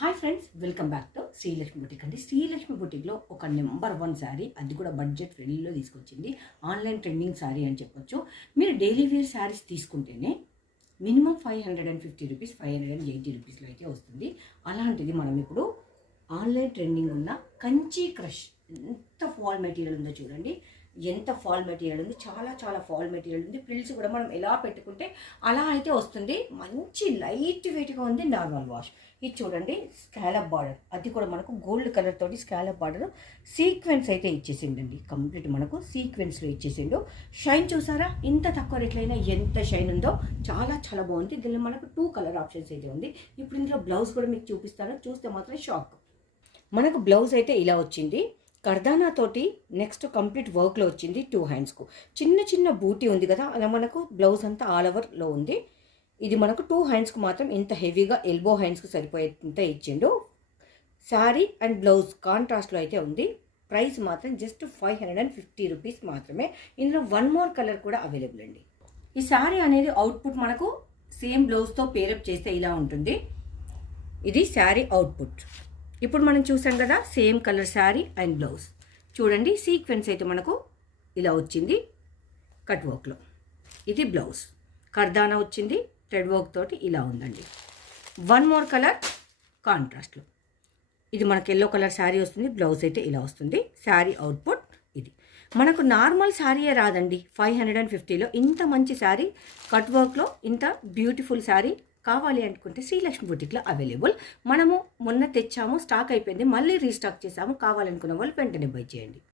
Hi friends, welcome back to Srilakshmi boutique అండి. శ్రీలక్ష్మి బుటిక్లో ఒక number 1 sari, అది కూడా బడ్జెట్ ఫ్రెండ్లీలో తీసుకొచ్చింది. ఆన్లైన్ ట్రెండింగ్ శారీ అని చెప్పొచ్చు. మీరు డైలీ వేర్ శారీస్ తీసుకుంటేనే మినిమం 550 రూపీస్, 580 రూపీస్లో అయితే వస్తుంది. అలాంటిది మనం ఇప్పుడు ఆన్లైన్ ట్రెండింగ్ ఉన్న కంచి క్రష్, ఎంత ఫాల్ మెటీరియల్ ఉందో చూడండి. ఎంత ఫాల్ మెటీరియల్ ఉంది, చాలా చాలా ఫాల్ మెటీరియల్ ఉంది. ప్రిల్స్ కూడా మనం ఎలా పెట్టుకుంటే అలా అయితే వస్తుంది. మంచి లైట్ వెయిట్గా ఉంది. Normal wash. ఇది చూడండి, స్కాలప్ బార్డర్, అది కూడా మనకు గోల్డ్ కలర్ తోటి స్కాలప్ బార్డర్ సీక్వెన్స్ అయితే ఇచ్చేసిండండి. కంప్లీట్ మనకు సీక్వెన్స్లో ఇచ్చేసిండు. షైన్ చూసారా, ఇంత తక్కువ రేట్లైనా ఎంత షైన్ ఉందో, చాలా చాలా బాగుంది. దీనిలో మనకు 2 కలర్ ఆప్షన్స్ అయితే ఉంది. ఇప్పుడు ఇందులో బ్లౌజ్ కూడా మీకు చూపిస్తాను, చూస్తే మాత్రం షాక్. మనకు బ్లౌజ్ అయితే ఇలా వచ్చింది, కర్దానా తోటి. నెక్స్ట్ కంప్లీట్ వర్క్లో వచ్చింది. 2 హ్యాండ్స్కు చిన్న చిన్న బూటీ ఉంది కదా, అలా మనకు బ్లౌజ్ అంతా ఆల్ ఓవర్లో ఉంది. ఇది మనకు 2 హ్యాండ్స్కు మాత్రం ఇంత హెవీగా ఎల్బో హ్యాండ్స్కు సరిపోయేంత ఇచ్చిండు. శారీ అండ్ బ్లౌజ్ కాంట్రాస్ట్లో అయితే ఉంది. ప్రైస్ మాత్రం జస్ట్ 550 రూపీస్ మాత్రమే. ఇందులో 1 మోర్ కలర్ కూడా అవైలబుల్ అండి. ఈ శారీ అనేది అవుట్పుట్ మనకు సేమ్ బ్లౌజ్తో పేరప్ చేస్తే ఇలా ఉంటుంది. ఇది శారీ అవుట్పుట్. ఇప్పుడు మనం చూసాం కదా, same colour sari and blouse. చూడండి, సీక్వెన్స్ అయితే మనకు ఇలా వచ్చింది కట్ వర్క్లో. ఇది బ్లౌజ్, కర్దానా వచ్చింది, థ్రెడ్ వర్క్ తోటి ఇలా ఉందండి. 1 మోర్ కలర్ కాంట్రాస్ట్లో. ఇది మనకు ఎల్లో కలర్ శారీ వస్తుంది. బ్లౌజ్ అయితే ఇలా వస్తుంది. శారీ అవుట్పుట్ ఇది. మనకు నార్మల్ శారీయే రాదండి. 550లో ఇంత మంచి శారీ కట్ వర్క్లో, ఇంత బ్యూటిఫుల్ శారీ కావాలి అనుకుంటే శ్రీలక్ష్మి బుటిక్లో అవైలబుల్. మనము మొన్న తెచ్చాము, స్టాక్ అయిపోయింది, మళ్ళీ రీస్టాక్ చేసాము. కావాలనుకున్న వాళ్ళు వెంటనే బై చేయండి.